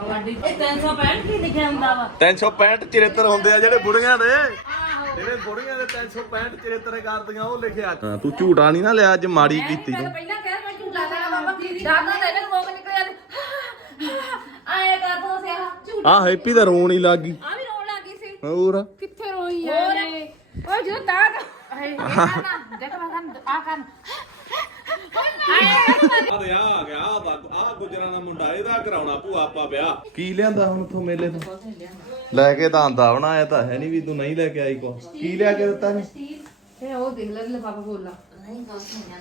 ਕਬੱਡੀ। ਤੇ 365 ਕੀ ਲਿਖਿਆ ਹੁੰਦਾ ਵਾ? 365 ਚਰਿੱਤਰ ਹੁੰਦੇ ਆ ਜਿਹੜੇ ਬੁੜੀਆਂ ਦੇ। ਜਿਹੜੇ ਬੁੜੀਆਂ ਦੇ 365 ਚਰਿੱਤਰ ਕਰਦੀਆਂ ਉਹ ਲਿਖਿਆ। ਤੂੰ ਝੂਟਾ ਨਹੀਂ ਨਾ ਲਿਆ ਅੱਜ ਮਾੜੀ ਕੀਤੀ ਤੂੰ। ਪਹਿਲਾਂ ਕਹਿ ਮੈਂ ਝੂਠਾ ਕਰਾਂ ਬਾਬਾ ਡਰਦਾ ਤਾਂ ਇਹਨੇ ਮੋਕ ਨਿਕਲਿਆ ਤੇ ਆਏ ਕਰ ਦੋ ਸਿਆ। ਝੂਠ ਆ ਹੈਪੀ ਦਾ ਰੋਣ ਹੀ ਲੱਗ ਗਈ। ਆ ਵੀ ਰੋਣ ਲੱਗੀ ਸੀ। ਹੋਰ? ਕਿੱਥੇ ਰੋਈ ਯਾਰ ਓਏ ਜਦੋਂ ਤਾਂ ਆਏ ਦੇਖ ਮੈਂ ਕਰਨ ਆ ਆ ਦੇ ਆ ਗਿਆ ਆ ਗੁਜਰਾਂ ਦਾ ਮੁੰਡਾ ਇਹਦਾ ਕਰਾਉਣਾ ਭੂਆ ਆਪਾਂ ਵਿਆਹ। ਕੀ ਲਿਆਂਦਾ ਹੁਣ ਤੂੰ ਮੇਲੇ ਤੋਂ? ਲੈ ਕੇ ਤਾਂ ਆਂਦਾ ਬਣਾਇਆ ਤਾਂ ਹੈ ਨਹੀਂ ਵੀ ਤੂੰ ਨਹੀਂ ਲੈ ਕੇ ਆਈ ਕੋ। ਕੀ ਲਿਆ ਕੇ ਦਿੱਤਾ ਨੇ ਇਹ ਉਹ ਦੇਖ ਲੈ ਬੋਲਾ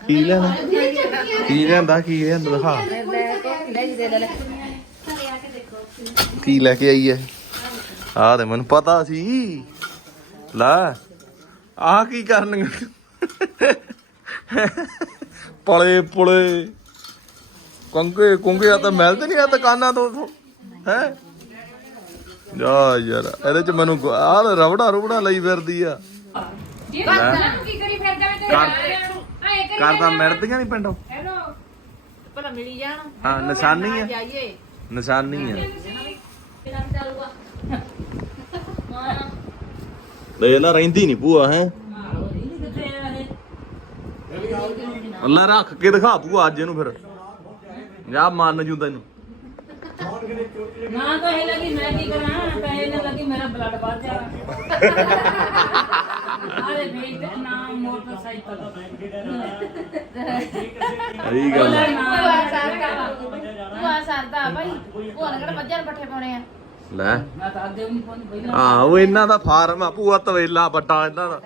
ਕੀ ਲਿਆਂਦਾ? ਕੀ ਲਿਆਂਦਾ ਕੀ ਲਿਆਂਦਾ? ਦਿਖਾ। ਲੈ ਜੀ ਦੇ ਲੈ ਕੀ ਲੈ ਕੇ ਆਈ ਐ ਆ ਤੇ ਮੈਨੂੰ ਪਤਾ ਸੀ। ਲੈ ਆ ਕੀ ਕਰਨਗੇ? ਪਲੇ ਪੁਲੇ। ਕੰਗੇ ਕੁੰਗੇ ਆ ਤਾਂ ਮਿਲਦੇ ਨਹੀਂ ਆ ਦੁਕਾਨਾਂ ਤੋਂ। ਹੈ? ਜਾ ਯਾਰ ਇਹਦੇ ਚ ਮੈਨੂੰ ਆ ਰਬੜਾ ਰੁਬੜਾ ਲਈ ਫਿਰਦੀ ਆ। ਕਰਦਾ ਮਿਲਦੀਆਂ ਨਹੀਂ ਪਿੰਡੋਂ। ਹੈਲੋ। ਭਲਾ ਮਿਲੀ ਜਾਣ। ਹਾਂ ਨਿਸ਼ਾਨੀ ਆ। ਨਿਸ਼ਾਨੀ ਆ। ਲੈ ਲਾ ਰਹਿੰਦੀ ਨਹੀਂ ਭੂਆ ਹੈ? ਅੱਲਾ ਰੱਖ ਕੇ ਦਿਖਾ ਭੂਆ ਅੱਜ ਇਹਨੂੰ ਫਿਰ। ਜਾ ਮੰਨ ਜੂ ਤੈਨੂੰ। ਨਾ ਕਹੇ ਲੱਗੀ ਮੈਂ ਕੀ ਕਰਾਂ ਕਹੇ ਨਾ ਲੱਗੀ ਮੇਰਾ ਬਲੱਡ ਵੱਧ ਜਾ। ਅਰੇ ਦੇ ਨਾਮ ਮੋਟਰਸਾਈਕਲ। ਸਹੀ ਗੱਲ ਆ। ਭੂਆ ਸਰਦਾ ਭੂਆ ਸਰਦਾ ਭਾਈ। ਭੂਆ ਨੇ ਕਿਹੜਾ ਮੱਝਾਂ ਨੂੰ ਪੱਠੇ ਪਾਉਣੇ ਆ। ਲੈ। ਮੈਂ ਤਾਂ ਅੱਗੇ ਵੀ ਨਹੀਂ ਪਹੁੰਚ ਪਹਿਲਾਂ ਆਹੋ ਇਹਨਾਂ ਦਾ ਫਾਰਮ ਆ ਭੂਆ ਤਵੇਲਾ ਵੱਡਾ ਇਹਨਾਂ ਦਾ।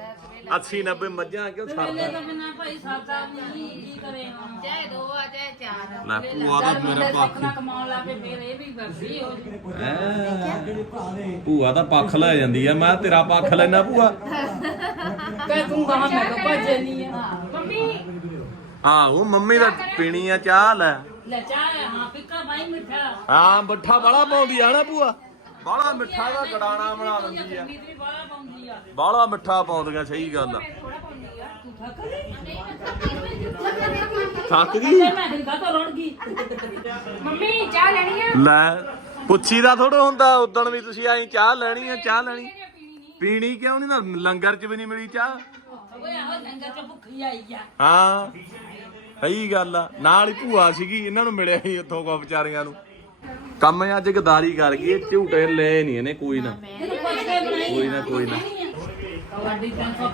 80 90 ਮੱਝਾਂ ਕਿਉਂ ਪਹਿਲੇ ਛੱਡਦਾ? ਤਾਂ ਬਿਨਾ ਭਾਈ ਸਾਦਾ ਨਹੀਂ ਕੀ ਕਰੇ ਹੁਣ? ਚਾਹੇ ਦੋ ਆ ਚਾਹੇ ਚਾਰ ਲੈ ਭੂਆ ਤਾਂ ਮੇਰੇ ਪੱਖ ਆਪਣਾ ਕਮਾਉਣ ਲੱਗੇ ਫਿਰ ਇਹ ਵੀ ਵਰਦੀ ਹੋ ਜੂ ਹੈਂ। ਭੂਆ ਤਾਂ ਪੱਖ ਲੈ ਜਾਂਦੀ ਆ ਮੈਂ ਤੇਰਾ ਪੱਖ ਲੈਣਾ ਭੂਆ। ਕਹੇ ਤੂੰ ਕਹਾਂ ਮੈਂ ਤਾਂ ਭੱਜੇ ਨਹੀਂ ਆ। ਮੰਮੀ। ਆਹੋ ਮੰਮੀ ਦਾ ਪੀਣੀ ਆ ਚਾਹ ਲੈ। ਲੈ ਚਾਹ ਹਾਂ ਫਿੱਕਾ ਬਾਈ ਮਿੱਠਾ। ਹਾਂ ਮਿੱਠਾ ਬੜਾ ਪਾਉਂਦੀ ਆ ਨਾ ਭੂਆ। ਬਾਲਾ ਮਿੱਠਾ ਦਾ ਗੜਾਣਾ ਬਣਾ ਦਿੰਦੀ ਆ। ਮੀਤਰੀ ਬਾਲਾ ਪਾਉਂਦੀ ਆ। ਬਾਲਾ ਮਿੱਠਾ ਪਾਉਂਦੀਆਂ ਸਹੀ ਗੱਲ ਆ। ਥੋੜਾ ਪਾਉਂਦੀ ਆ। ਤੂੰ ਥੱਕ ਗਈ? ਥੱਕ ਗਈ? ਤੇ ਮੈਂ ਹਿੰਗਾ ਤੋਂ ਰੁੜ ਗਈ? ਮੰਮੀ ਚਾਹ ਲੈਣੀ ਆ? ਲੈ ਪੁੱਛੀ ਦਾ ਥੋੜਾ ਹੁੰਦਾ ਉਦਣ ਵੀ ਤੁਸੀਂ ਆਈ ਚਾਹ ਲੈਣੀ ਆ ਚਾਹ ਲੈਣੀ। ਪੀਣੀ ਕਿਉਂ ਨਹੀਂ ਨਾ ਲੰਗਰ 'ਚ ਵੀ ਨਹੀਂ ਮਿਲੀ ਚਾਹ? ਓਏ ਆਹ ਲੰਗਰ ਚ ਭੁੱਖੀ ਆਈ ਆ। ਹਾਂ ਸਹੀ ਗੱਲ ਆ। ਨਾਲ ਹੀ ਭੂਆ ਸੀਗੀ ਇਹਨਾਂ ਨੂੰ ਮਿਲਿਆ ਸੀ ਇੱਥੋਂ ਕੋ ਵਿਚਾਰੀਆਂ ਨੂੰ। ਕੰਮ ਅੱਜ ਗਦਾਰੀ ਕਰ ਗਈ ਝੂਟੇ ਲੈ ਨਹੀਂ ਇਹਨੇ ਕੋਈ ਨਾ। ਕੋਈ ਨਾ ਕੋਈ ਨਾ। ਕਬੱਡੀ 300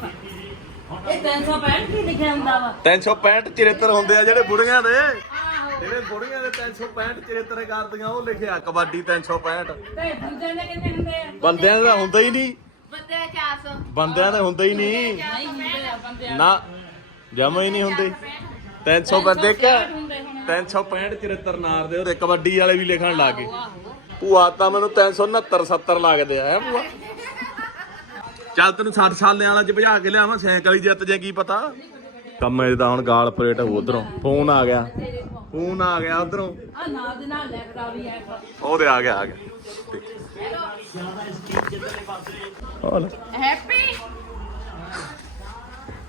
ਇਹ 365 ਕੀ ਲਿਖਿਆ ਹੁੰਦਾ ਵਾ। 365 ਚਰਿੱਤਰ ਹੁੰਦੇ ਆ ਜਿਹੜੇ ਬੁੜੀਆਂ ਦੇ। ਜਿਹੜੇ ਬੁੜੀਆਂ ਦੇ 365 ਚਰਿੱਤਰ ਕਰਦੀਆਂ ਉਹ ਲਿਖਿਆ ਕਬੱਡੀ 365 ਤੇ ਦੂਜੇ ਦੇ ਕਿੰਨੇ ਹੁੰਦੇ ਆ? ਬੰਦਿਆਂ ਦਾ ਹੁੰਦਾ ਹੀ ਨਹੀਂ। ਬੰਦੇ 400 ਬੰਦਿਆਂ ਦੇ ਹੁੰਦਾ ਹੀ ਨਹੀਂ। ਨਾ ਜਮਾ ਹੀ ਨਹੀਂ ਹੁੰਦੇ। 365 ਦੇਖਿਆ ਹੁੰਦੇ ਹੁਣ? 365 ਚਰਿੱਤਰ ਨਾਰ ਦੇ ਉਹਦੇ ਕਬੱਡੀ ਵਾਲੇ ਵੀ ਲਿਖਣ ਲੱਗ ਗਏ। ਭੂਆ ਤਾਂ ਮੈਨੂੰ 369 70 ਲੱਗਦੇ ਆ ਭੂਆ? ਚੱਲ ਤੈਨੂੰ 60 ਸਾਲਿਆਂ ਵਾਲਾ ਚ ਭਜਾ ਕੇ ਲਿਆਵਾਂ ਸਾਈਕਲ ਹੀ ਜਿੱਤ ਜੇ ਕੀ ਪਤਾ? ਕੰਮ ਇਹਦਾ ਹੁਣ ਗਾਲ ਪਰੇਟ ਉਧਰੋਂ। ਫੋਨ ਆ ਗਿਆ। ਫੋਨ ਆ ਗਿਆ ਉਧਰੋਂ। ਆ ਨਾਲ ਦੇ ਨਾਲ ਲੈ ਕਰਾ ਵੀ ਐ ਉਹਦੇ ਆ ਗਿਆ ਆ ਗਿਆ। ਹੈਪੀ?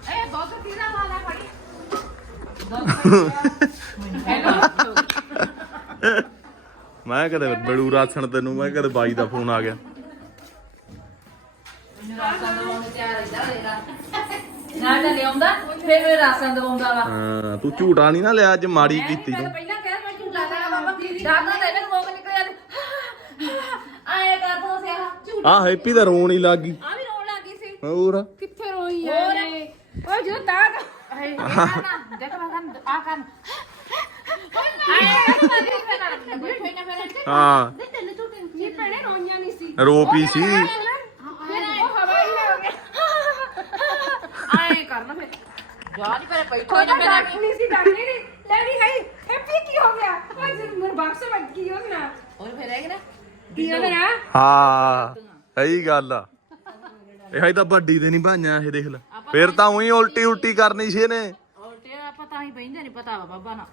ਇਹ ਬਹੁਤ ਤੀਰਾ ਵਾਲਾ ਫੜੀ? ਮੈਂ ਕਦੇ ਬੜੂ ਰਾਸਣ ਤੈਨੂੰ ਮੈਂ ਕਦੇ ਬਾਈ ਦਾ ਫੋਨ ਆ ਗਿਆ। ਤਾਂ। ਲਿਆਉਂਦਾ ਫਿਰ ਇਹ ਰਾਸ਼ਨ ਦਵਾਉਂਦਾ ਵਾ। ਹਾਂ ਤੂੰ ਝੂਟਾ ਨਹੀਂ ਨਾ ਲਿਆ ਅੱਜ ਮਾੜੀ ਕੀਤੀ ਤੂੰ। ਪਹਿਲਾਂ ਕਹਿ ਮੈਂ ਝੂਠਾ ਕਰਾਂ ਬਾਬਾ ਡਰਦਾ ਤਾਂ ਇਹਨੇ ਮੋਕ ਨਿਕਲਿਆ ਤੇ ਆਏ ਕਰ ਦੋ ਸਿਆ ਝੂਠ ਆ ਹੈਪੀ ਦਾ ਰੋਣ ਹੀ ਲੱਗ ਗਈ। ਆ ਵੀ ਰੋਣ ਲੱਗੀ ਸੀ। ਹੋਰ? ਕਿੱਥੇ ਰੋਈ ਯਾਰ ਓਏ ਜਦੋਂ ਤਾਂ ਆ ਬੈਠੇ ਨਾ। ਹਾਂ। ਨਹੀਂ ਤੈਨੂੰ ਝੂਠੀ ਨਹੀਂ ਭੈਣੇ ਰੋਈਆਂ ਨਹੀਂ ਸੀ। ਰੋ ਪਈ ਸੀ ਫਿਰ। ਉਹ ਹਵਾ ਹੀ ਹੋ ਗਿਆ ਆਏ ਕਰਨਾ ਫਿਰ ਜਾ ਨਹੀਂ ਪਰ ਬੈਠੋ ਨਾ ਫਿਰ ਨਹੀਂ ਸੀ। ਡਰਨੀ ਨਹੀਂ ਲੈਣੀ ਗਈ ਹੈਪੀ ਕੀ ਹੋ ਗਿਆ? ਓਏ ਜੀ ਮੇਰੇ ਬਾਕਸ ਵਿੱਚ ਕੀ ਹੋ ਗਿਆ ਹੋਰ ਫਿਰ ਆਏਗਾ ਨਾ। ਕੀ ਹੋ ਗਿਆ ਹਾਂ ਸਹੀ ਗੱਲ ਆ। ਇਹ ਤਾਂ ਵੱਡੀ ਤੇ ਨਹੀਂ ਭਾਈਆਂ ਇਹ ਦੇਖ ਲੈ। ਫਿਰ ਤਾਂ ਉਹੀ ਉਲਟੀ ਉਲਟੀ ਕਰਨੀ ਸੀ ਇਹਨੇ। ਪਤਾ ਹੀ ਪੈਂਦਾ ਨਹੀਂ ਪਤਾ ਵਾ ਬਾਬਾ ਨਾ।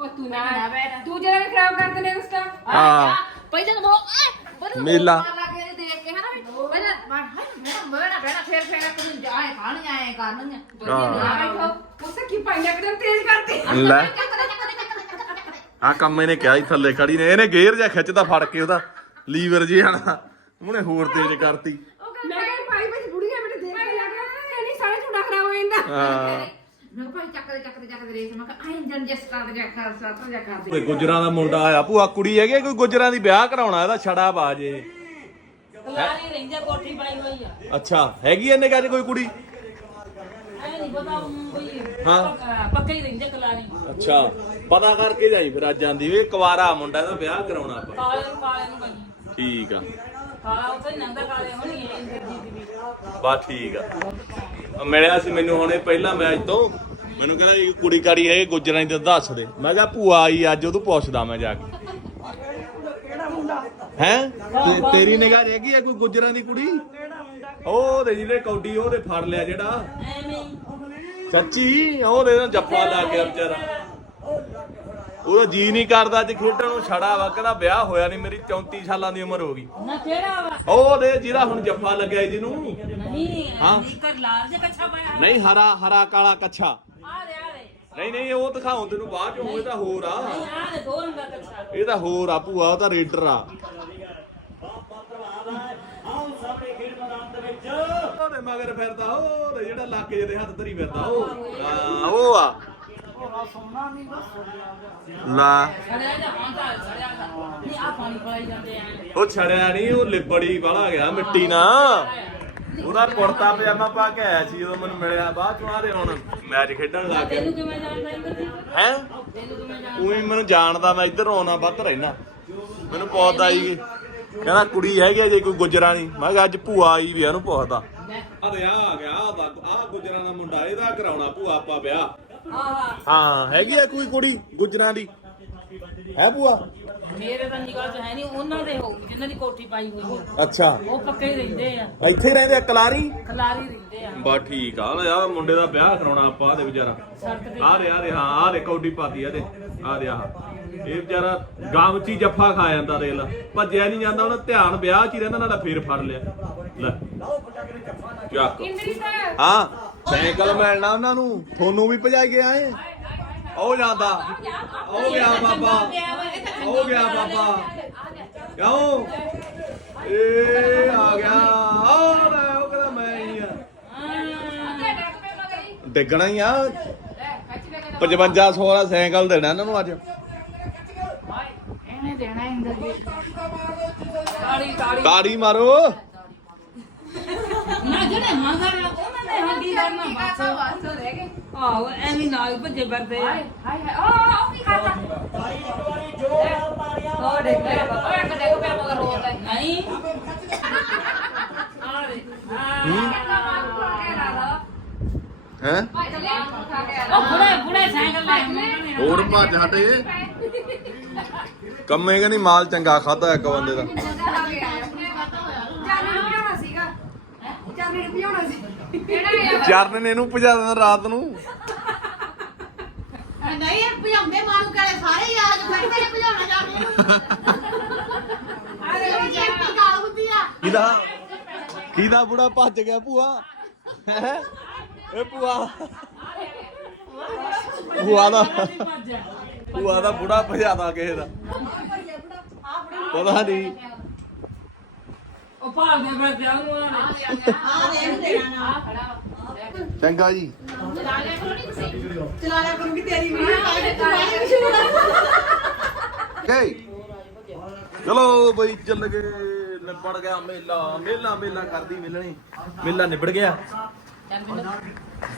ਓ ਤੂੰ ਨਾ ਨਾ ਬੈਠ ਤੂੰ ਜਿਹੜਾ ਵੀ ਖਰਾਬ ਕਰ ਦਿੰਦੇ ਉਸਦਾ। ਹਾਂ। ਪਹਿਲਾਂ ਤਾਂ ਉਹ ਮੇਲਾ। ਲੱਗੇ ਨੇ ਦੇਖ ਕੇ ਹਨਾ ਪਹਿਲਾਂ ਮੈਂ ਮੈਂ ਬੈਠਾ ਫੇਰ ਫੇਰ ਕੁਝ ਆਏ ਖਾਣ ਆਏ ਕਰਨ ਹਾਂ। ਆ ਬੈਠੋ। ਉਸੇ ਕੀ ਪਾਈਆ ਕਦਮ ਤੇਜ਼ ਕਰਦੀ ਲੈ। ਆ ਕੰਮ ਇਹਨੇ ਕਿਹਾ ਸੀ ਥੱਲੇ ਖੜੀ ਨੇ ਇਹਨੇ ਗੇਅਰ ਜਿਹਾ ਖਿੱਚਦਾ ਫੜ ਕੇ ਉਹਦਾ ਲੀਵਰ ਜਿਹਾ ਨਾ। ਉਹਨੇ ਹੋਰ ਤੇਜ਼ ਕਰਤੀ। ਮੈਂ ਕਿਹਾ ਭਾਈ ਭਾਈ ਬੁੜੀਆਂ ਮੈਨੂੰ ਦੇਖ ਕੇ ਲੱਗ ਰਿਹਾ ਨਹੀਂ ਸਾਰਾ ਝੂੜਾ ਖਰਾਬ ਹੋ ਜਾਂਦਾ। ਹਾਂ। ਮੈਂ ਕਿਹਾ ਭਾਈ ਚੱਕਦੇ ਚੱਕਦੇ ਚੱਕਦੇ ਰੇਸ। ਮੈਂ ਕਿਹਾ ਆਈ ਇੰਜਨ ਜਿਸ ਕਰ ਜਾ ਕਰ ਸਾਤਰ ਜਾ ਕਰ ਦੇ ਤੇ ਗੁਜਰਾਂ ਦਾ ਮੁੰਡਾ ਆਇਆ ਭੂਆ ਕੁੜੀ ਹੈਗੀ ਆ, ਕੋਈ ਗੁਜਰਾਂ ਦੀ ਵਿਆਹ ਕਰਾਉਣਾ ਇਹਦਾ ਛੜਾ ਬਾਜੇ ਕਲਾਰੀ ਰਹਿੰਦੇ ਕੋਠੀ ਪਾਈ ਹੋਈ ਆ। ਅੱਛਾ ਹੈਗੀ ਇਹਨੇ ਕਹੇ ਕੋਈ ਕੁੜੀ? ਐ ਨਹੀਂ ਪਤਾ ਊਂ ਵੀ ਹਾਂ। ਪੱਕਾ- ਪੱਕੇ ਹੀ ਰਹਿੰਦੇ ਕਲਾਰੀ ਅੱਛਾ ਪਤਾ ਕਰਕੇ ਜਾਈ ਫਿਰ ਅੱਜ ਜਾਂਦੀ ਵੀ ਕੁਵਾਰਾ ਮੁੰਡਾ ਇਹਦਾ ਵਿਆਹ ਕਰਾਉਣਾ ਆਪਾਂ। ਕਾਲੇ ਨੂੰ ਕਾਲੇ ਨੂੰ ਕਹੀ ਠੀਕ ਆ। ਬਸ ਠੀਕ ਆ। ਉਹ ਮਿਲਿਆ ਸੀ ਮੈਨੂੰ ਹੁਣੇ ਪਹਿਲਾਂ ਮੈਚ ਤੋਂ। ਮੈਨੂੰ ਕਹਿੰਦਾ ਇਹ ਕੁੜੀ ਕਾੜੀ ਹੈ ਗੁਜਰਾਂ ਦੀ ਤਾਂ ਦੱਸ ਦੇ। ਮੈਂ ਕਿਹਾ ਭੂਆ ਆਈ ਅੱਜ ਉਹਨੂੰ ਪੁੱਛਦਾ ਮੈਂ ਜਾ ਕੇ। ਹੈ? ਤੇਰੀ ਨਿਗਾਹ ਰਹਿ ਹੈ ਕੋਈ ਗੁਜਰਾਂ ਦੀ ਕੁੜੀ? ਉਹ ਦੇ ਜਿਹੜੇ ਕੌਡੀ ਉਹਦੇ ਫੜ ਲਿਆ ਜਿਹੜਾ। ਸੱਚੀ? ਉਹਦੇ ਨਾਲ ਜੱਫਾ ਲਾ ਗਿਆ ਵਿਚਾਰਾ। ਉਹਦਾ ਜੀ ਨਹੀਂ ਕਰਦਾ ਅੱਜ ਖੇਡਣ ਨੂੰ ਛੜਾ ਵਾ ਕਹਿੰਦਾ ਵਿਆਹ ਹੋਇਆ ਨਹੀਂ ਮੇਰੀ 34 ਸਾਲਾਂ ਦੀ ਉਮਰ ਹੋ ਗਈ। ਨਾ ਕਿਹੜਾ ਵਾ? ਉਹਦੇ ਜਿਹਦਾ ਹੁਣ ਜੱਫਾ ਲੱਗਿਆ ਜਿਹਨੂੰ ਨਹੀਂ ਹਾਂ। ਨੀਕਰ ਲਾਲ ਜਿਹਾ ਕੱਛਾ ਪਾਇਆ ਨਹੀਂ ਹਰਾ ਹਰਾ ਕਾਲਾ ਕੱਛਾ। ਆ ਆ ਨਹੀਂ ਨਹੀਂ ਉਹ ਦਿਖਾਉਂ ਤੈਨੂੰ ਬਾਅਦ ਚੋਂ ਇਹ ਤਾਂ ਹੋਰ ਆ। ਨਹੀਂ ਆ ਰੇ ਦੋ ਰੰਗਾ ਕੱਛਾ। ਇਹ ਤਾਂ ਹੋਰ ਆ ਭੂਆ ਉਹ ਤਾਂ ਰੇਡਰ ਆ। ਉਹਦੇ ਮਗਰ ਫਿਰਦਾ ਉਹਦੇ ਜਿਹੜਾ ਲਾਕੇ ਜਿਹਦੇ ਹੱਥ ਧਰੀ ਫਿਰਦਾ ਉਹ। ਉਹ ਆ। ਲਾ। ਛੜਿਆ ਜਾ ਹਾਂ ਤਾਂ ਛੜਿਆ ਜਾ ਨਹੀਂ ਆ ਪਾਣੀ ਪਾਈ ਜਾਂਦੇ ਆ। ਉਹ ਛੜਿਆ ਨਹੀਂ ਉਹ ਲਿਬੜੀ ਵਾਲਾ ਗਿਆ ਮਿੱਟੀ ਨਾ। ਉਹਦਾ ਕੁੜਤਾ ਪਜਾਮਾ ਪਾ ਕੇ ਆਇਆ ਸੀ ਜਦੋਂ ਮੈਨੂੰ ਮਿਲਿਆ। ਬਾਅਦ ਚੋਂ ਆਦੇ ਹੁਣ ਮੈਚ ਖੇਡਣ ਲੱਗ ਗਿਆ। ਤੈਨੂੰ ਕਿਵੇਂ ਜਾਣਦਾ ਇੰਦਰਜੀਤ ਹੈ? ਤੈਨੂੰ ਕਿਵੇਂ ਜਾਣਦਾ ਉਹੀ ਮੈਨੂੰ ਜਾਣਦਾ ਮੈਂ ਇੱਧਰ ਆਉਣਾ ਵੱਧ ਰਹਿਣਾ। ਮੈਨੂੰ ਪੁੱਛਦਾ ਆਈ ਕਹਿੰਦਾ ਕੁੜੀ ਹੈਗੀ ਜੇ ਕੋਈ ਗੁਜਰਾ ਨਹੀਂ ਮੈਂ ਕਿਹਾ ਅੱਜ ਭੂਆ ਆਈ ਵੀ ਆ ਉਹਨੂੰ ਪੁੱਛਦਾ। ਅਰੇ ਆ ਆ ਗਿਆ ਆ ਆ ਗੁਜਰਾਂ ਦਾ ਮੁੰਡਾ ਇਹਦਾ ਕਰਾਉਣਾ ਭੂਆ ਆਪਾਂ ਵਿਆਹ। ਆਹਾ ਹਾਂ ਹੈਗੀ ਆ ਕੋਈ ਕੁੜੀ ਗੁਜਰਾਂ ਦੀ? ਹੈ ਭੂਆ? ਮੇਰੇ ਤਾਂ ਨਿਗਾਹ ਚ ਹੈ ਨਹੀਂ ਉਹਨਾਂ ਦੇ ਹੋਊ ਜਿਨ੍ਹਾਂ ਦੀ ਕੋਠੀ ਪਾਈ ਹੋਈ ਆ। ਅੱਛਾ। ਉਹ ਪੱਕੇ ਹੀ ਰਹਿੰਦੇ ਆ। ਇੱਥੇ ਹੀ ਰਹਿੰਦੇ ਆ ਕਲਾਰੀ? ਖਲਾਰੀ ਰਹਿੰਦੇ ਆ। ਬਾ ਠੀਕ ਆ ਆ ਮੁੰਡੇ ਦਾ ਵਿਆਹ ਕਰਾਉਣਾ ਆਪਾਂ ਦੇ ਵਿਚਾਰਾ। ਸੜਕ ਤੇ। ਆ ਦੇ ਆ ਦੇ ਆ ਦੇ ਕੌਡੀ ਪਾਤੀ ਆ ਦੇ ਆ ਦੇ ਆ ਇਹ ਵਿਚਾਰਾ ਗਾਂਵ ਚ ਹੀ ਜੱਫਾ ਖਾ ਜਾਂਦਾ ਦੇਖ ਲਾ। ਭੱਜਿਆ ਨਹੀਂ ਜਾਂਦਾ ਉਹਦਾ ਧਿਆਨ ਵਿਆਹ ਚ ਹੀ ਰਹਿੰਦਾ ਨਾਲੇ ਫੇਰ ਫੜ ਲਿਆ। ਲੈ। ਚੱਕ। ਇੰਦਰੀ ਤਾਂ ਹਾਂ। ਸਾਈਕਲ ਮਿਲਣਾ ਉਹਨਾਂ ਨੂੰ ਤੁਹਾਨੂੰ ਵੀ ਭਜਾਈਏ ਆਏ ਉਹ ਜਾਂਦਾ। ਉਹ ਗਿਆ ਬਾਬਾ। ਉਹ ਗਿਆ ਬਾਬਾ। ਕਿਉਂ? ਏ ਆ ਗਿਆ। ਆ ਲੈ ਉਹ ਕਹਿੰਦਾ ਮੈਂ ਹੀ ਆ। ਡਿੱਗਣਾ ਹੀ ਆ। 5500 ਵਾਲਾ ਸਾਈਕਲ ਦੇਣਾ ਇਹਨਾਂ ਨੂੰ ਅੱਜ। ਇਹਨੇ ਦੇਣਾ ਇੰਦਰਜੀਤ ਤਾੜੀ ਤਾੜੀ। ਤਾੜੀ ਮਾਰੋ। ਨਾ ਜਿਹੜੇ ਆ, ਉਹਨਾਂ ਨੇ ਹੱਡੀ ਕਰਨਾ? ਬਸ। ਵਾਸੋ ਰਹਿ ਗਏ। ਆਹੋ ਐਵੇਂ ਨਾਲ ਭੱਜੇ ਫਿਰਦੇ ਆ। ਹਾਏ ਹਾਏ ਹਾਏ ਓ ਉਹ ਕੀ ਕਰਦਾ? ਉਹ ਡਿੱਗੇ ਓਏ ਕਦੇ ਕੋ ਪਿਆ ਮਗਰ ਰੋਦਾ ਹੈ। ਨਹੀਂ। ਆ ਰੇ ਹੈ? ਉਹ ਬੁੜੇ ਬੁੜੇ ਸਾਈਕਲ ਲੈ ਕੇ। ਉਹਨਾਂ ਨੇ ਹੋਰ ਭੱਜ ਹਟੇ। ਕੰਮੇ ਕਹਿੰਦੀ ਮਾਲ ਚੰਗਾ ਖਾਦਾ ਇੱਕ ਬੰਦੇ ਦਾ ਚਾਲੀ ਨੂੰ ਪਿਆਉਣਾ ਸੀਗਾ ਚਾਲੀ ਨੂੰ ਪਿਆਉਣਾ ਸੀ ਕਿਹੜਾ ਇਹ ਚਰਨ ਨੇ ਇਹਨੂੰ ਭਜਾ ਦੇਣਾ ਰਾਤ ਨੂੰ। ਨਹੀਂ ਇਹ ਭਜਾਉਂਦੇ ਮਾਨੂੰ ਕਾਲੇ ਸਾਰੇ ਭਜਾਉਣਾ ਜਾਂਦੇ ਅਰੇ ਹੁੰਦੀ ਆ। ਕਿਹਦਾ? ਬੁੜਾ ਭੱਜ ਗਿਆ ਭੂਆ? ਹੈਂ? ਇਹ ਭੂਆ। ਭੂਆ ਦਾ ਭੂਆ ਦਾ ਬੁੜਾ ਭਜਾਦਾ ਕਿਸੇ ਦਾ। ਪਤਾ ਨਹੀਂ। ਉਹ ਭਾਲਦੇ ਫਿਰਦੇ ਆ ਉਹਨੂੰ ਉਹਨਾਂ ਨੇ। ਆ ਦੇ ਇਹਨੂੰ ਦੇਣਾ ਨਾ ਚੰਗਾ ਜੀ। ਚਲਾ ਲਿਆ ਕਰੂੰਗੀ ਤੇਰੀ ਵੀਡੀਓ ਪਾ ਕੇ ਤੂੰ ਆਏ ਓਕੇ। ਚਲੋ ਬਈ ਚੱਲ ਗਏ ਨਿਬੜ ਗਿਆ ਮੇਲਾ। ਮੇਲਾ ਮੇਲਾ ਕਰਦੀ ਮਿਲਣੀ। ਮੇਲਾ ਨਿਬੜ ਗਿਆ।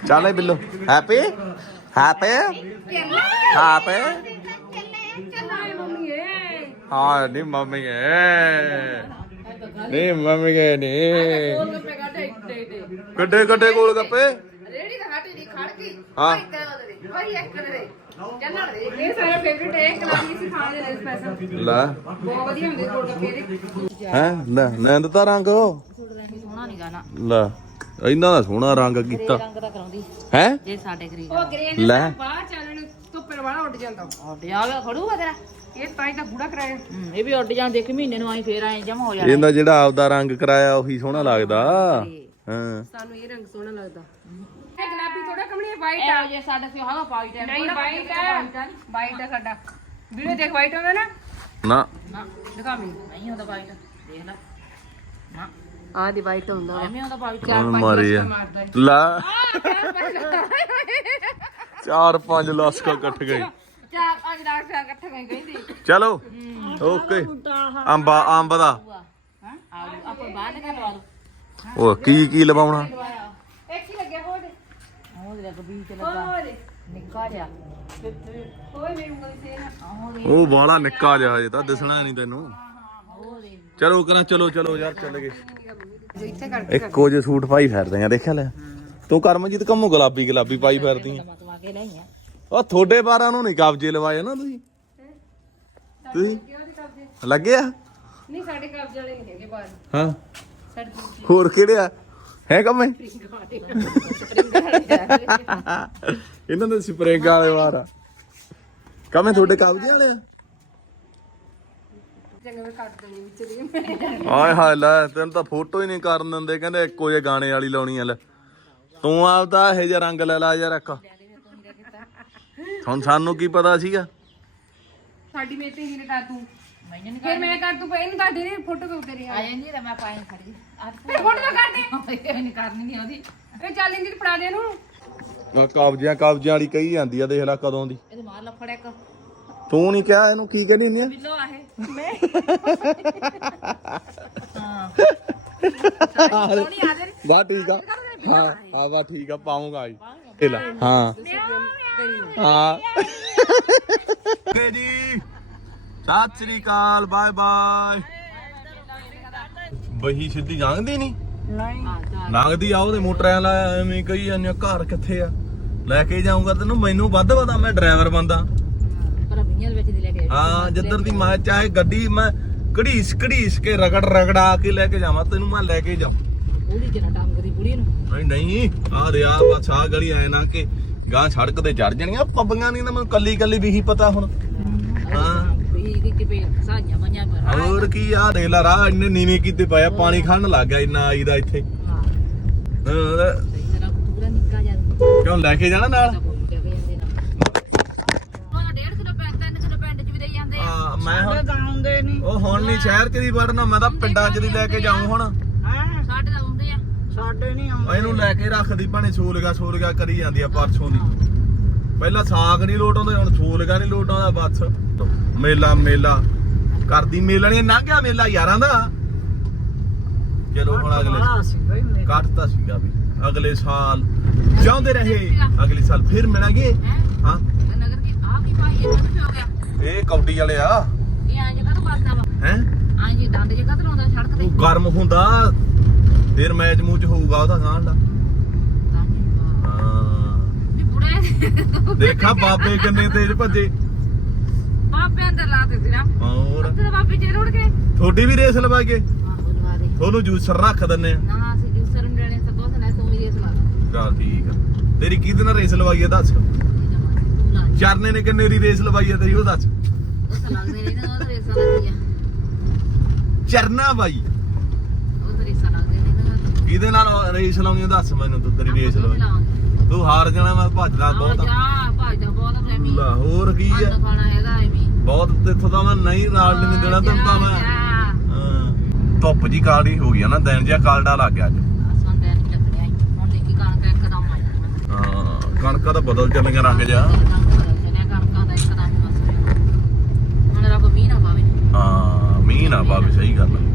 ਚੱਲ ਏ ਬਿੱਲੋ। ਹੈਪੀ? ਹੈਪੀ? ਹੈਪੀ? ਹਾਂ ਨਹੀਂ ਮੰਮੀ ਹੈ ਨਹੀਂ ਮੰਮੀ ਹੈ ਨਹੀਂ। ਕੱਡੇ ਕੱਡੇ ਕੋਲ ਗੱਪੇ? ਰੇੜੀ ਦਾ ਹੱਟ ਦੀ ਖੜ ਗਈ। ਹਾਂ। ਭਾਈ ਇੱਕ ਦੇ ਜੰਨੜ ਦੇ ਇਹ ਸਾਰਾ ਫੇਵਰਿਟ ਹੈ ਕਲਾਨੀ ਸੀ ਖਾਣੇ ਦੇ ਸਪੈਸ਼ਲ ਲੈ। ਬਹੁਤ ਵਧੀਆ ਹੁੰਦੇ ਗੋਲ ਗੱਪੇ ਦੇ ਹੈ? ਲੈ ਲੈਂਦ ਤਾਂ ਰੰਗ ਸੋਹਣਾ ਨਹੀਂ ਗਾਣਾ ਲੈ ਇਹਨਾਂ ਦਾ ਸੋਹਣਾ ਰੰਗ ਕੀਤਾ। ਰੰਗ ਦਾ ਕਰਾਉਂਦੀ। ਹੈ? ਜੇ ਸਾਡੇ ਉਹ ਗ੍ਰੇਨ ਲੈ। ਬਾਹਰ ਚੱਲਣ ਧੁੱਪੇ ਵਾਲਾ ਉੱਡ ਜਾਂਦਾ। ਉੱਡ ਆ ਗਿਆ ਖੜੂਗਾ ਤੇਰਾ। ਇਹ ਤਾਂ ਹੀ ਤਾਂ ਬੁੜਾ ਕਰਾਇਆ। ਹੂੰ, ਇਹ ਵੀ ਉੱਡ ਜਾਣ ਦੇਖ ਮਹੀਨੇ ਨੂੰ ਆਈ ਫੇਰ ਆਏ ਜਮਾ ਹੋ ਜਾਣਾ ਇਹਦਾ ਜਿਹੜਾ ਆਪਦਾ ਰੰਗ ਕਰਾਇਆ ਉਹੀ ਸੋਹਣਾ ਲੱਗਦਾ। ਹਾਂ। ਸਾਨੂੰ ਇਹ ਰੰਗ ਸੋਹਣਾ ਲੱਗਦਾ। ਇਹ ਗੁਲਾਬੀ ਥੋੜਾ ਕਮਣੀ ਵਾਈਟ ਇਹ ਆ। ਜੇ ਸਾਡੇ ਸੇ ਹਾਗਾ ਪਾਈ ਟਾਈਮ ਨਹੀਂ ਵਾਈਟ ਹੈ ਵਾਈਟ ਹੈ ਸਾਡਾ। ਵੀਡੀਓ ਦੇਖ ਵਾਈਟ ਆਉਂਦਾ ਨਾ। ਨਾ। ਨਾ। ਦਿਖਾ ਮੈਨੂੰ। ਨਹੀਂ ਹੁੰਦਾ ਵਾਈਟ ਦੇਖ ਲੈ। ਨਾ। ਆ ਦੀ ਵਾਈਟ ਹੁੰਦਾ ਐਵੇਂ ਹੁੰਦਾ ਵਾਈਟ ਹੁਣ ਮਾਰੀ ਆ। ਲਾ। ਚਾਰ ਪੰਜ ਲਸਕਾ ਇਕੱਠ ਗਏ ਚਾਰ ਪੰਜ ਲੱਖ ਸਾਲ ਇਕੱਠੇ ਗਏ ਕਹਿੰਦੀ। ਚਲੋ ਓਕੇ। ਅੰਬਾ ਅੰਬ ਦਾ। ਹਾਂ ਆਲੂ ਆਪਾਂ ਬਾਹਰ ਨਿਕਲ ਲਵਾ ਦੋ। ਉਹ ਕੀ ਕੀ ਲਵਾਉਣਾ? ਇੱਕ ਹੀ ਲੱਗਿਆ ਹੋਰ। ਉਹ ਦੇ ਬੀਜ ਤੇ ਲੱਗਾ। ਹੋਰ। ਨਿੱਕਾ ਜਿਹਾ। ਹੋਰ ਮੇਰੀ ਉਂਗਲੀ ਸੇ ਨਾ ਉਹ ਬਾਲਾ ਨਿੱਕਾ ਜਿਹਾ ਹਜੇ ਤਾਂ ਦਿਸਣਾ ਨਹੀਂ ਤੈਨੂੰ। ਚਲੋ ਕਰਾਂ ਚਲੋ ਚਲੋ ਯਾਰ ਚੱਲ ਗਏ। ਇੱਥੇ ਕਰ ਇੱਕੋ ਜਿਹੇ ਸੂਟ ਪਾਈ ਫਿਰਦੇ ਆ ਦੇਖਿਆ ਲੈ। ਤੂੰ ਕਰਮਜੀਤ ਕੰਮੋਂ ਗੁਲਾਬੀ ਗੁਲਾਬੀ ਪਾਈ ਫਿਰਦੀ ਆ। ਮਕਵਾ ਕੇ ਲਈ ਆ। ਉਹ ਤੁਹਾਡੇ ਬਾਰਾਂ ਨੂੰ ਨਹੀਂ ਕਬਜੇ ਲਵਾਏ ਨਾ ਤੁਸੀਂ? ਤੁਸੀਂ? ਲੱਗੇ ਆ? ਨਹੀਂ ਸਾਡੇ ਕਬਜ਼ੇ ਵਾਲੇ ਨਹੀਂ ਹੈਗੇ ਬਾਹਰ। ਹਾਂ। ਸਾਡੇ ਹੋਰ ਕਿਹੜੇ ਆ? ਹੈ ਕੰਮੇ ਇਹਨਾਂ ਦੇ ਸਪਰਿੰਗ ਵਾਲੇ ਵਾਰ ਆ। ਕੰਮੇ ਤੁਹਾਡੇ ਕਬਜੇ ਵਾਲੇ ਆ? ਆਏ ਹਾਏ ਲੈ ਤੈਨੂੰ ਤਾਂ ਫੋਟੋ ਹੀ ਨਹੀਂ ਕਰਨ ਦਿੰਦੇ। ਕਹਿੰਦੇ ਇੱਕੋ ਜਿਹੇ ਗਾਣੇ ਵਾਲੀ ਲਾਉਣੀ ਆ ਲੈ। ਤੂੰ ਆਪਦਾ ਇਹੋ ਜਿਹਾ ਰੰਗ ਲੈ ਲਾ ਯਾਰ ਇੱਕ। ਹੁਣ ਸਾਨੂੰ ਕੀ ਪਤਾ ਸੀਗਾ? ਸਾਡੀ ਮੇਤੇ ਹੀ ਨੇ ਕਰ ਤੂੰ। ਮੈਨੂੰ ਨਹੀਂ ਫਿਰ ਮੈਂ ਕਰ ਤੂੰ ਪਈ ਨੂੰ ਕਰ ਦੇ ਫੋਟੋ ਕਿਉਂ ਤੇਰੀ ਆ? ਜਾਂਦੀ ਤਾਂ ਮੈਂ ਪਾਣੀ ਖੜ। ਅੱਜ ਫੋਟੋ ਤਾਂ ਕਰ ਦੇ ਇਹ ਨਹੀਂ ਕਰਨੀ ਨਹੀਂ ਉਹਦੀ ਇਹ ਚੱਲ ਇੰਦੀ ਫੜਾ ਦੇ ਇਹਨੂੰ। ਆਹ ਕਬਜ਼ਿਆਂ ਕਬਜ਼ਿਆਂ ਵਾਲੀ ਕਹੀ ਜਾਂਦੀ ਆ ਦੇਖ ਲੈ ਕਦੋਂ ਦੀ। ਇਹਦੇ ਮਾਰ ਲੱਫੜ ਇੱਕ। ਤੂੰ ਨਹੀਂ ਕਿਹਾ ਇਹਨੂੰ ਕੀ ਕਹਿੰਦੀ ਹੁੰਦੀ ਆ? ਬਿੱਲੋ ਆਹੇ ਮੈਂ? ਹਾਂ। ਬਾ ਠੀਕ ਆ। ਹਾਂ ਆ ਬਾ ਠੀਕ ਆ ਪਾਉਂਗਾ ਜੀ। ਲੈ। ਹਾਂ। ਹਾਂ। ਓਕੇ ਜੀ ਸਤਿ ਸ੍ਰੀ ਅਕਾਲ ਬਾਏ ਬਾਏ। ਬਹੀ ਸਿੱਧੀ ਜਾਂਗਦੀ ਨਹੀਂ? ਲੰਘਦੀ ਆ ਉਹਦੇ ਮੋਟਰਾਂ ਲਾਇਆ ਐਵੇਂ ਕਹੀ ਜਾਂਦੇ ਆ, ਘਰ ਕਿੱਥੇ ਆ? ਲੈ ਕੇ ਜਾਊਂਗਾ ਤੈਨੂੰ ਮੈਨੂੰ ਵੱਧ ਪਤਾ ਮੈਂ ਡਰਾਈਵਰ ਬੰਦਾ। ਪਰ ਬੀਆਂ ਦੇ ਵਿੱਚ ਦੀ ਲੈ ਕੇ ਹਾਂ ਜਿੱਧਰ ਦੀ ਮੈਂ ਚਾਹੇ ਗੱਡੀ ਮੈਂ ਘੜੀਸ ਘੜੀਸ ਕੇ ਰਗੜ ਰਗੜਾ ਕੇ ਲੈ ਕੇ ਜਾਵਾਂ ਤੈਨੂੰ ਮੈਂ ਲੈ ਕੇ ਜਾਉਂ ਬੁੜੀ ਦੀ ਨੂੰ। ਨਹੀਂ ਨਹੀਂ ਆ ਦੇ ਆ ਬਸ ਆ ਗਲੀ ਆਏ ਨਾ ਕਿ ਗਾਂ ਸੜਕ ਤੇ ਚੜ ਜਾਣੀਆਂ। ਪੱਬੀਆਂ ਨਹੀਂ ਤਾਂ ਮੈਨੂੰ ਕੱਲੀ ਕੱਲੀ ਵੀ ਹੀ ਪਤਾ ਹੁਣ। ਹਾਂ। ਵੀ ਕਿ ਕਿ ਪੇ ਸਾਈਆਂ ਮੰਨਿਆ ਪਰ ਹੋਰ ਕੀ ਆ ਦੇਖ ਲੈ ਰਾਹ ਇੰਨੇ ਨੀਵੇਂ ਕੀਤੇ ਪਏ ਆ ਪਾਣੀ ਖੜਨ ਲੱਗ ਗਿਆ ਇੰਨਾ ਆਈਦਾ ਇੱਥੇ। ਹਾਂ। ਹਾਂ, ਤੇਰਾ ਪੂਰਾ ਨਿੱਕਾ ਜਿਹਾ। ਕਿਉਂ ਲੈ ਕੇ ਜਾਣਾ ਨਾਲ? ਕੋਈ ਲੈ ਕੇ ਜਾਂਦੇ ਨਾ ਉਹ 1.5 ਕਿਲੋ ਪੈਂਦਾ 3 ਕਿਲੋ ਪਿੰਡ ਚ ਵੀ ਦੇਈ ਜਾਂਦੇ ਆ। ਆ ਮੈਂ ਹੁਣ ਉਹ ਹੁਣ ਨਹੀਂ ਸ਼ਹਿਰ ਚ ਦੀ ਵੜਨਾ ਮੈਂ ਤਾਂ ਪਿੰਡਾਂ ਚ ਦੀ ਲੈ ਕੇ ਜਾਊਂ ਹੁਣ। ਸਾਡੇ ਨਹੀਂ ਉਹ ਇਹਨੂੰ ਲੈ ਕੇ ਰੱਖਦੀ ਭਾਣੇ ਸੋਲਗਾ ਸੋਲਗਾ ਕਰੀ ਜਾਂਦੀ ਆ ਪਰਸੋਂ ਦੀ। ਪਹਿਲਾਂ ਸਾਗ ਨਹੀਂ ਲੋਟ ਆਉਂਦਾ ਹੁਣ ਸੋਲਗਾ ਨਹੀਂ ਲੋਟ ਆਉਂਦਾ ਬਸ। ਮੇਲਾ ਮੇਲਾ। ਕਰਦੀ ਮੇਲਾ ਨਹੀਂ ਲੰਘ ਮੇਲਾ ਯਾਰਾਂ ਦਾ। ਚਲੋ ਹੁਣ ਅਗਲੇ ਕੱਟਤਾ ਸੀਗਾ ਵੀ। ਅਗਲੇ ਸਾਲ ਜਾਉਂਦੇ ਰਹੇ ਅਗਲੇ ਸਾਲ ਫਿਰ ਮਿਲਾਂਗੇ। ਹੈ। ਨਗਰ ਕੀ ਆ ਕੀ ਭਾਈ ਇਹ ਕਿੱਥੇ ਹੋ ਗਿਆ ਇਹ ਕੌਡੀ ਵਾਲੇ ਆ। ਇਹ ਆਂ ਜਗ੍ਹਾ ਤੋਂ ਪਾਸਦਾ ਵਾ? ਹੈ? ਆਂ ਜੀ ਦੰਦ ਜਗ੍ਹਾ ਤੋਂ ਲਾਉਂਦਾ ਸੜਕ ਤੇ? ਉਹ ਗਰਮ ਹੁੰਦਾ। ਫਿਰ ਮੈਚ ਮੂਚ ਹੋਊਗਾ ਉਹਦਾ ਖਾਣ ਦਾ ਹੀ। ਵੀ ਬੁੜੇ ਦੇਖਾ ਬਾਬੇ ਕਿੰਨੇ ਤੇਜ਼ ਭੱਜੇ। ਬਾਬੇ ਅੰਦਰ ਲਾਤੇ ਸੀ ਨਾ। ਹੋਰ। ਉੱਥੇ ਤਾਂ ਬਾਬੇ ਜੇ ਰੁੜ ਗਏ। ਤੁਹਾਡੀ ਵੀ ਰੇਸ ਲਵਾ ਦੇ। ਤੁਹਾਨੂੰ ਜੂਸਰ ਰੱਖ ਦਿੰਨੇ ਆ। ਨਾ ਅਸੀਂ ਜੂਸਰ ਨੂੰ ਲੈਣੇ ਸਭ ਤੋਂ ਨਾ ਤੂੰ ਵੀ ਇਸ ਲਾ ਲਾ ਚਲ ਠੀਕ ਆ। ਤੇਰੀ ਕਿਹਦੇ ਨਾਲ ਰੇਸ ਲਵਾਈਏ ਦੱਸ। ਤੂੰ ਲਾ ਚਰਨੇ ਨੇ ਕਿੰਨੇ ਦੀ ਰੇਸ ਲਵਾਈਏ ਤੇਰੀ ਉਹ ਦੱਸ। ਉਹ ਤਾਂ ਲੱਗਦੇ ਨੇ ਨਾ ਉਹ ਰੇਸਾਂ ਲੱਗਦੀਆਂ ਚਰਨਾ ਬਾਈ ਉਹ ਤਾਂ ਰੇਸਾਂ ਲੱਗਦੇ ਨੇ ਨਾ ਕਿਹਦੇ ਨਾਲ ਰੇਸ ਲਾਉਣੀ ਆ ਦੱਸ ਮੈਨੂੰ ਤੂੰ ਤੇਰੀ ਰੇਸ ਲਾਉਂਦੇ ਤੂੰ ਹਾਰ ਜਾਣਾ ਮੈਂ ਭੱਜਦਾ ਆ ਬਹੁਤ। ਜਾ ਭਾਜਦਾ ਬਹੁਤ ਫੈਮੀ ਲਾਹੌਰ ਕੀ ਆ? ਅੰਨ ਖਾਣਾ ਹੈਗਾ ਐਵੇਂ ਬਹੁਤ ਇੱਥੋਂ ਤਾਂ ਮੈਂ ਨਹੀਂ ਨਾਲ ਨਹੀਂ ਦੇਣਾ ਤੈਨੂੰ ਤਾਂ ਮੈਂ। ਹਾਂ। ਧੁੱਪ ਜੀ ਕਾਲੀ ਹੋ ਗਈ ਆ ਨਾ ਦਿਨ ਜਿਹਾ ਕਾਲਡਾ ਲੱਗ ਗਿਆ ਅੱਜ। ਕਣਕ ਆ ਹਾਂ ਤਾਂ ਬਦਲ ਚੱਲੀਆਂ ਰੰਗ ਜਾ ਦਾ ਹੀ ਬਸ। ਹੁਣ ਰੱਬ ਮੀਂਹ ਨਾ ਪਾਵੇ। ਹਾਂ ਸਹੀ ਗੱਲ ਆ।